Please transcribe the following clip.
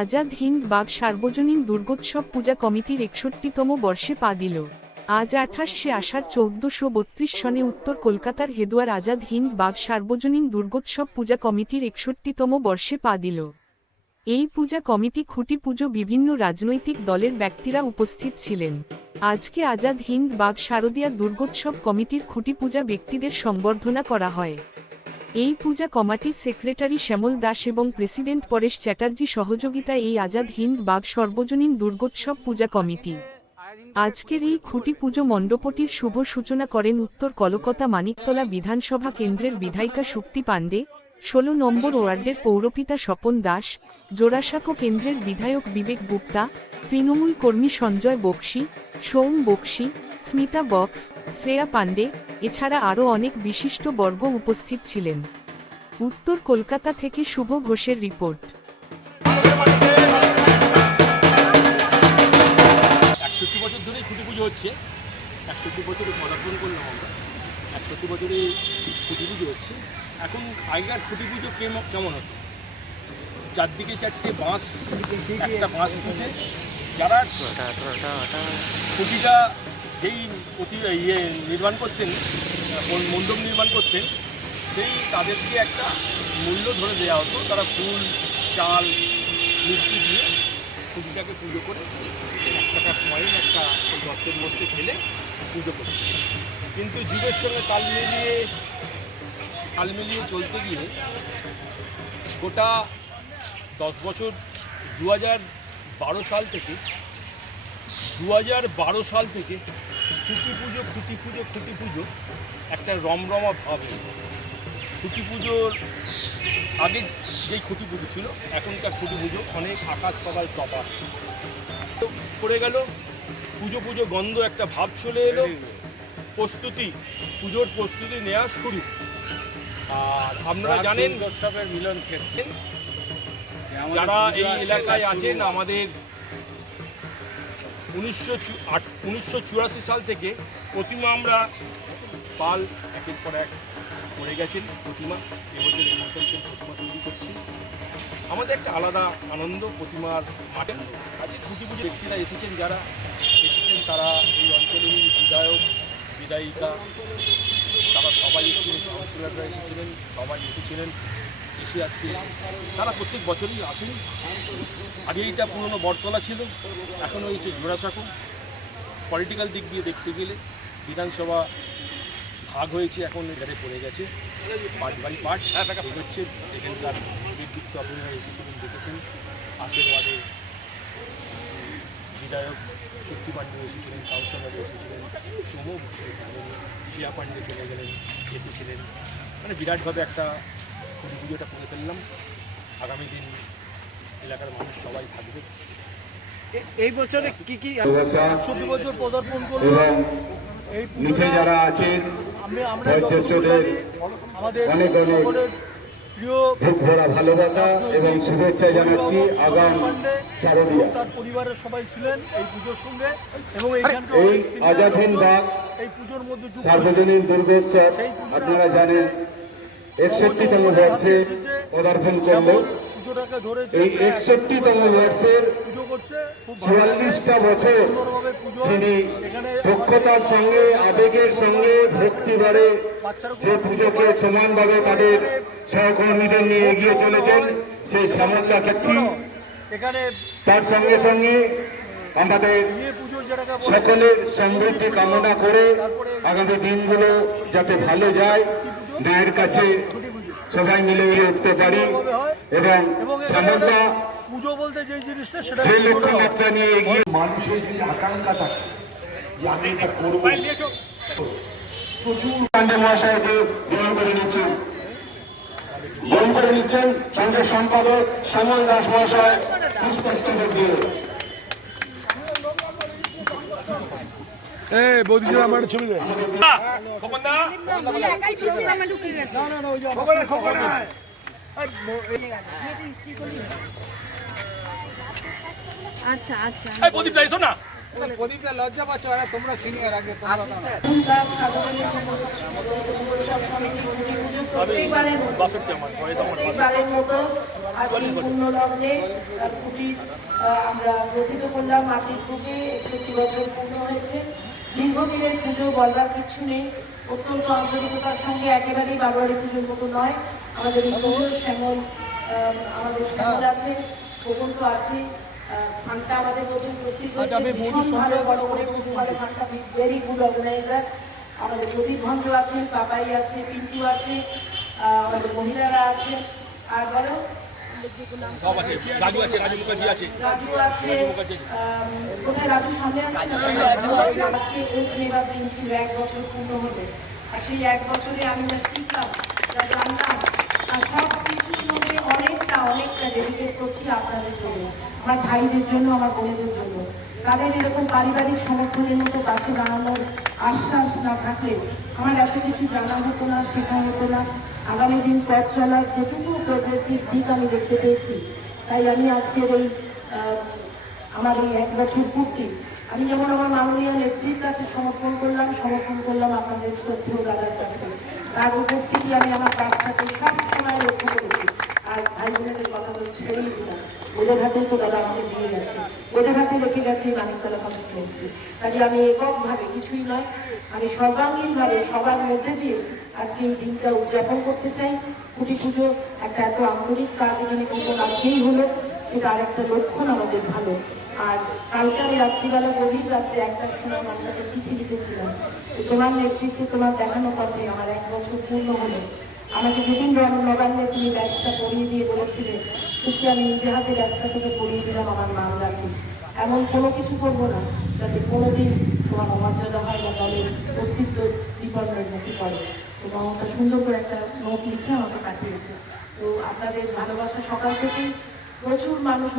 Azad Hind bug সার্বজনীন দুর্গোৎসব পূজা কমিটির ৬১তম বর্ষে পা দিল। আজ ২৮শে আষাঢ় ১৪৩২ সনে উত্তর কলকাতার হেদুয়ার আজাদ হিন্দ বাগ সার্বজনীন দুর্গোৎসব পূজা কমিটির ৬১তম বর্ষে পা দিল। এই পূজা কমিটি খুঁটি পুজো বিভিন্ন রাজনৈতিক দলের ব্যক্তিরা উপস্থিত ছিলেন। আজকে আজাদ হিন্দ বাগ শারদীয়া দুর্গোৎসব কমিটির খুঁটি পূজা ব্যক্তিদের সংবর্ধনা করা হয়। এই পূজা কমিটির সেক্রেটারি শ্যামল দাস এবং প্রেসিডেন্ট পরেশ চ্যাটার্জি সহযোগিতায় এই আজাদ হিন্দ বাগ সর্বজনীন দুর্গোৎসব পূজা কমিটি আজকের এই খুঁটি পুজো মণ্ডপটির শুভ সূচনা করেন উত্তর কলকাতা মানিকতলা বিধানসভা কেন্দ্রের বিধায়িকা শক্তি পাণ্ডে, ১৬ নম্বর ওয়ার্ডের পৌরপিতা স্বপন দাস, জোড়াসাঁকো কেন্দ্রের বিধায়ক বিবেক গুপ্তা, তৃণমূল কর্মী সঞ্জয় বক্সি, সোম বক্সি, স্মিতা বক্স, শ্রেয়া পাণ্ডে, এছাড়া আরও অনেক বিশিষ্ট বর্গ উপস্থিত ছিলেন। উত্তর কলকাতা থেকে শুভ ঘোষের রিপোর্ট। ৬১ বছর ধরেই খুঁটি পুজো হচ্ছে। ৬১ বছরে পদার্পণ করলাম আমরা। ৬১ বছরে খুঁটি পুজো হচ্ছে। এখন আগেকার খুঁটি পুজো কেমন হতো? চারদিকে চারটে বাঁশ, একটা বাঁশ পুঁতে যারা খুঁটিটা যেই নির্মাণ করতেন, মণ্ডপ নির্মাণ করতেন, সেই তাদেরকে একটা মূল্য ধরে দেওয়া হতো। তারা ফুল, চাল, মিষ্টি দিয়ে খুঁটিটাকে পুজো করে ১ টাকা কয়েন একটা গর্তের মধ্যে ফেলে পুজো করত। কিন্তু যুগের সঙ্গে তাল মিলিয়ে চলতে গিয়ে গোটা 10 বছর ২০১২ সাল থেকে খুঁটি পুজো একটা রমরমা ভাব। খুঁটি পুজোর আগে যেই খুঁটি পুজো ছিল, এখনকার খুঁটি পুজো অনেক আকাশ পাতাল তফাৎ পড়ে গেল। পুজো গন্ধ একটা ভাব চলে এলো। পুজোর প্রস্তুতি নেওয়া শুরু। আর আপনারা জানেন উৎসবের মিলন ক্ষেত্রে যারা এই এলাকায় আছেন, আমাদের ১৯৮৪ সাল থেকে প্রতিমা আমরা পাল একের পর এক করে গেছেন। প্রতিমা এবছর প্রতিমা তৈরি করছি। আমাদের একটা আলাদা আনন্দ প্রতিমার মাঠে আছে। খুঁটি পুজো ব্যক্তিরা যারা এসেছেন তারা এই অঞ্চলেরই বিধায়ক, বিধায়িকা, তারা সবাই এসেছিলেন, কাউন্সিলররা এসেছিলেন, সবাই এসেছিলেন। এসে আজকে তারা প্রত্যেক বছরই আসেন। আগে এইটা পুরনো বটতলা ছিল, এখন হয়েছে জোড়াসাঁকো। পলিটিক্যাল দিক দিয়ে দেখতে গেলে বিধানসভা ভাগ হয়েছে, এখন এখানে পড়ে গেছে পার্ট বাই পার্ট হচ্ছে। এখানকার বিদ্যুৎ আপনারা এসেছিলেন, দেখেছেন। আশের ওয়ার্ডের বিধায়ক শক্তি পাণ্ডে এসেছিলেন, কাউন্সিলর এসেছিলেন, সোম বসে গেলেন, শ্রেয়া পাণ্ডে চলে গেলেন, এসেছিলেন। মানে বিরাটভাবে একটা খুঁটি পুজোটা করে ফেললাম। আগামী দিন এলাকার মানুষ সবাই থাকবে। এই বছরে কি ৬১ বছর পদার্পণ করলো এই নিচে যারা আছেন আমরা আমাদের সকলের প্রিয় ভালোবাসা এবং শুভেচ্ছা জানাচ্ছি। আগাম শারদীয়া তার পরিবারের সবাই ছিলেন এই পুজোর সঙ্গে এবং এইখানকার আজাদ হিন্দ বাগ এই পুজোর মধ্যে সার্বজনীন দুর্গোৎসব আপনারা জানেন ৬১তম বর্ষে পদার্পণ করলো। এই ৬১তম বর্ষের ৪৪টা বছর তিনি দক্ষতার সঙ্গে, আবেগের সঙ্গে, ভক্তিভরে যে পুজোকে সমানভাবে তাদের সহকর্মীদের নিয়ে এগিয়ে চলেছেন, সেই সামর্থ্য রাখছি। তার সঙ্গে সঙ্গে আমাদের সকলের সমৃদ্ধি কামনা করে আগামী দিনগুলো যাতে ভালো যায়, মায়ের কাছে সবাই মিলে উঠতে পারি এবং সামর্থ্য পুজো বলতে যে জিনিসটা সেটা সেই লক্ষ্যমাত্রা নিয়ে এগিয়ে মানুষের যে আকাঙ্ক্ষা থাকে যে আমি এটা করবো, প্রচুর পাণ্ডে মহাশয়কে গ্রহণ করে নিচ্ছেন সঙ্গে সম্পাদক শ্যামল দাস মহাশয় পুষ্পস্তবক দিয়ে। বৌদিরা আমার ছবি দেয়। আচ্ছা আচ্ছা প্রদীপ যাইছো না প্রদীপটা লজ্জা পাচ্ছ, আরে তোমরা সিনিয়র আগে প্রত্যেকবারের মতো আজকে পূর্ণ লগ্নে কুটির আমরা প্রতিত করলাম মাটির বুকে 61 বছর পূর্ণ হয়েছে। দীর্ঘদিনের পুজো বলবার কিছু নেই, অত্যন্ত আন্তরিকতার সঙ্গে একেবারেই বারোয়ারি পুজোর মতো নয়। আমাদের এই পুজোর শ্যামল, আমাদের শ্যামল আছে, প্রবন্ধ আছে, ফান্ডটা আমাদের মধ্যে উপস্থিত হয়েছে, ভীষণ ভালো বড় করে পুজো করে ফান্ডটা, ভেরি গুড অর্গানাইজার। আমাদের প্রদীপ ভঞ্জ আছে, পাপাই আছে, পিন্টু আছে, আমাদের মহিলারা আছে, আর বলো সব আছে, রাজু আছে, রাজু মুখার্জি আছে, রাজু আছে, কোথায় রাজু সামনে আছে না? আজকে নেবার দিন ছিল, 1 বছর পূর্ণ হলো। আর সেই 1 বছরে আমি যা শিখলাম, যা জানলাম, আর সব কিছুর মধ্যে অনেকটা ডেডিকেট করছি আপনাদের জন্য, আমার ভাইদের জন্য, আমার বোনেদের জন্য। তাদের এরকম পারিবারিক সমর্থনের মতো পাশে দাঁড়ানোর আশ্বাস না থাকলে আমার এত কিছু জানা হতো না, শেখা হতো না। আগামী দিন পথ চলার যেটুকু প্রোগ্রেসিভ দিক আমি দেখতে পেয়েছি, তাই আমি আজকের এই আমার এই 1 বছর পূর্তি আমি যেমন আমার মাননীয় নেত্রীর কাছে সমর্পণ করলাম আপনাদের শ্রদ্ধেয় দাদার কাছে। তার উপস্থিতি আমি আমার কাজটাকে সব সময় লক্ষ্য করেছি। আর ভাই বোনেদের কথা তো ছেড়েই দিলাম, ওদের হাতে তো দাদা আমাকে দিয়ে গেছে, ওদের হাতে রেখে গেছে মানিকতলা কনস্টিটুয়েন্সি। কাজে আমি এককভাবে কিছুই নয়, আমি সর্বাঙ্গীনভাবে সবার মধ্যে দিয়ে আজকে এই দিনটা উদযাপন করতে চাই। কুটি পুজো একটা এত আন্তরিক কাজ এখানে কিন্তু আজকেই হলো, এটা আরেকটা লক্ষণ আমাদের ভালো। আর কালকে আমি রাত্রিবেলা গভীর রাত্রে 1টার সময় আপনাকে চিঠি লিখেছিলাম, তোমার নেতৃত্বে, তোমার দেখানো পথে আমার 1 বছর পূর্ণ হলো। আমাকে যেদিন নবান্নে তুমি ব্যাগটা পরিয়ে দিয়ে বলেছিলে, সত্যি আমি নিজে হাতে ব্যাগটা থেকে পরিয়ে দিলাম, আমার নাম রাখিস। এমন কোনো কিছু করবো না যাতে কোনোদিন তোমার অমর্যাদা হয় বা দলের অস্তিত্ব বিপন্নের মুখে পড়ে। এবং আমাকে সুন্দর করে একটা নোট লিখে আমাকে পাঠিয়েছে। তো আপনাদের ভালোবাসা সকাল থেকেই প্রচুর মানুষ